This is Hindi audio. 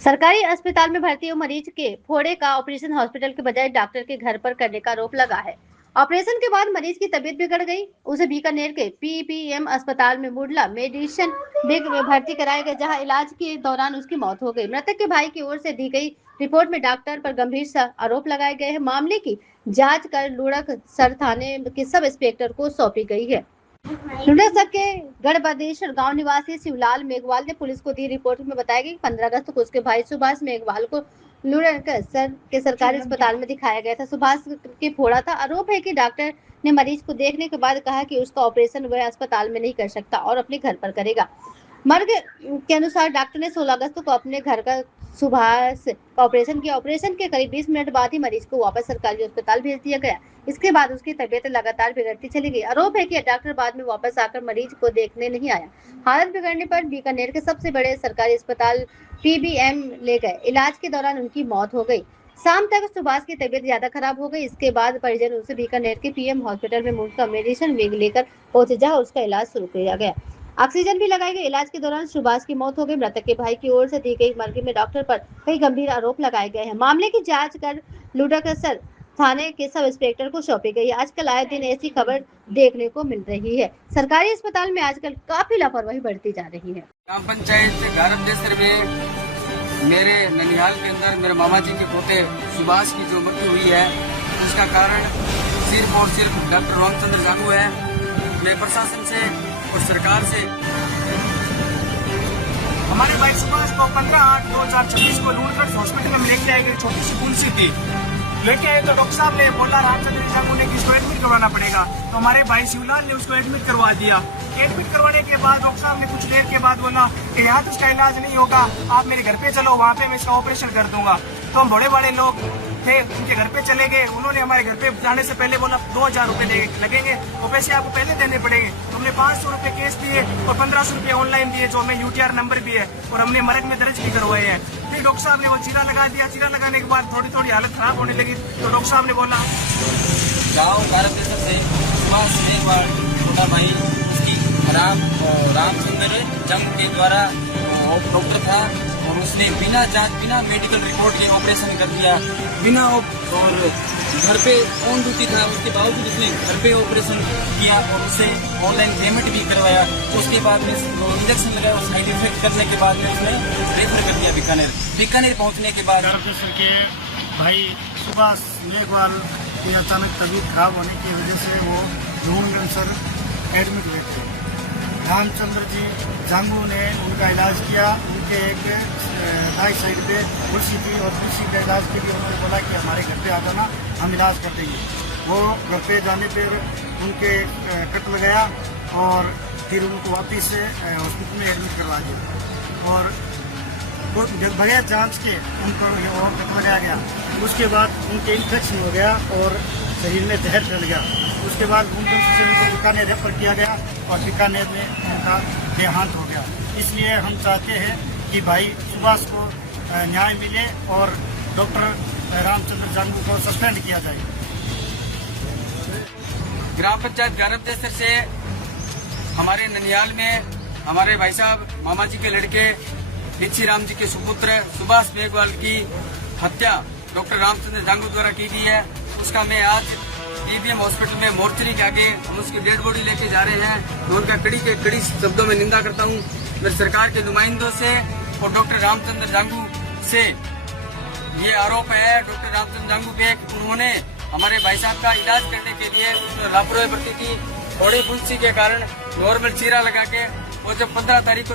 सरकारी अस्पताल में भर्ती हुए मरीज के फोड़े का ऑपरेशन हॉस्पिटल के बजाय डॉक्टर के घर पर करने का आरोप लगा है। ऑपरेशन के बाद मरीज की तबीयत बिगड़ गई। उसे बीकानेर के पीपीएम अस्पताल में मुडला मेडिसिन विंग में भर्ती कराया गया, जहां इलाज के दौरान उसकी मौत हो गई। मृतक के भाई की ओर से दी गई रिपोर्ट में डॉक्टर पर गंभीर आरोप लगाए गए हैं। मामले की जाँच कर लुढ़क सर थाने के सब इंस्पेक्टर को सौंपी गई है। लुढ़क के गढ़बदेश्वर गांव निवासी शिवलाल मेघवाल ने पुलिस को दी रिपोर्ट में बताया कि 15 अगस्त को उसके भाई सुभाष मेघवाल को लुढ़कसर के सरकारी अस्पताल में दिखाया गया था। सुभाष के फोड़ा था। आरोप है कि डॉक्टर ने मरीज को देखने के बाद कहा कि उसका ऑपरेशन वह अस्पताल में नहीं कर सकता और अपने घर पर करेगा। मर्ग के अनुसार डॉक्टर ने 16 अगस्त को अपने घर का सुभाष का ऑपरेशन किया। ऑपरेशन के करीब 20 मिनट बाद ही मरीज को वापस सरकारी अस्पताल भेज दिया गया। इसके बाद उसकी तबीयत लगातार बिगड़ती चली गई। आरोप है कि डॉक्टर बाद में वापस आकर मरीज को देखने नहीं आया। हालत बिगड़ने पर बीकानेर के सबसे बड़े सरकारी अस्पताल पीबीएम ले गए। इलाज के दौरान उनकी मौत हो गई। शाम तक सुभाष की तबीयत ज्यादा खराब हो गई। इसके बाद परिजन उसे बीकानेर के पीएम हॉस्पिटल में मुफ्त मेडिसिन विंग लेकर पहुंचे, जहां उसका इलाज शुरू किया गया। ऑक्सीजन भी लगाई गई। इलाज के दौरान सुभाष की मौत हो गई। मृतक के भाई की ओर से दी गई मर्ग में डॉक्टर पर कई गंभीर आरोप लगाए गए हैं। मामले की जांच कर लुढ़कसर थाने के सब इंस्पेक्टर को सौंपी गई। आजकल आए दिन ऐसी खबर देखने को मिल रही है। सरकारी अस्पताल में आजकल काफी लापरवाही बढ़ती जा रही है। ग्राम पंचायत गढ़बदेश्वर में मेरे ननिहाल के अंदर मेरे मामा जी के पोते सुभाष की जो मृत्यु हुई है, उसका कारण सिर्फ और सिर्फ डॉक्टर रामचंद्र जांगू है। मैं प्रशासन से और सरकार से हमारे भाई सुभाष को 15/8/2026 को लुढ़कसर हॉस्पिटल में लेके आई गई। छोटी सी फुंसी थी, लेके आए तो डॉक्टर साहब ने बोला रामचंद्र जांगू ने कि इसको एडमिट करवाना पड़ेगा। तो हमारे भाई शिवलाल ने उसको एडमिट करवा दिया। एडमिट करवाने के बाद डॉक्टर साहब ने कुछ देर के बाद बोला कि यहाँ तो इसका इलाज नहीं होगा, आप मेरे घर पे चलो, वहाँ पे मैं इसका ऑपरेशन कर दूंगा। तो हम बड़े बड़े लोग थे, उनके घर पे चले गए। उन्होंने हमारे घर पे जाने से पहले बोला 2000 रुपए लगेंगे, वो पैसे आपको पहले देने पड़ेंगे। तो हमने 500 रुपए कैश दिए और 1500 रुपए ऑनलाइन दिए, जो हमें यूटीआर नंबर भी है और हमने मरग में दर्ज भी करवाए हैं। फिर डॉक्टर साहब ने वो चीरा लगा दिया। चीरा लगाने के बाद थोड़ी थोड़ी हालत खराब होने लगी, तो डॉक्टर साहब ने बोला गाँव गढ़बदेश्वर से सुभाष मेघवाल छोटा भाई उसकी रामचंद्र जांगू के द्वारा डॉक्टर था और उसने बिना जांच बिना मेडिकल रिपोर्ट के ऑपरेशन कर दिया, बिना और घर पे ऑन ड्यूटी था, उसके बावजूद उसने घर पे ऑपरेशन किया और उसे ऑनलाइन पेमेंट भी करवाया। उसके बाद में इंजेक्शन लगाया और साइड इफेक्ट करने के बाद में उसने रेफर कर दिया बीकानेर पहुंचने के बाद के भाई सुभाष मेघवाल की अचानक तबीयत खराब होने की वजह से वो लुढ़कसर एडमिट हुए थे। रामचंद्र जी जांगू ने उनका इलाज किया। उनके एक राइट साइड पे कुर्सी थी और कुर्सी का इलाज के लिए उन्होंने बोला कि हमारे घर पे आ जाना, हम इलाज कर देंगे। वो घर पे जाने पर उनके कट लगाया और फिर उनको वापस से हॉस्पिटल में एडमिट करवा दिया और बगैर जांच के उनको वो कट लगाया गया। उसके बाद उनके इन्फेक्शन हो गया और शरीर में जहर फैल गया। उसके बाद उनको बीकानेर रेफर किया गया और बीकानेर में उनका देहांत हो गया। इसलिए हम चाहते हैं कि भाई सुभाष को न्याय मिले और डॉक्टर रामचंद्र जांगू को सस्पेंड किया जाए। ग्राम पंचायत गढ़बदेश्वर से हमारे ननिहाल में हमारे भाई साहब मामा जी के लड़के भिक्षी राम जी के सुपुत्र सुभाष मेघवाल की हत्या डॉक्टर रामचंद्र जांगू द्वारा की गई है। उसका मैं आज पीबीएम हॉस्पिटल में मोर्चरी के आगे हम उसकी डेड बॉडी लेके जा रहे हैं। मैं उनका कड़ी शब्दों में निंदा करता हूँ। मेरे सरकार के नुमाइंदों से और डॉक्टर रामचंद्र जांगू से ये आरोप है डॉक्टर रामचंद्र जांगू पे उन्होंने हमारे भाई साहब का इलाज करने के लिए लापरवाही बरती थी। थोड़ी फुंसी के कारण नॉर्मल चीरा लगा के और जब 15 तारीख को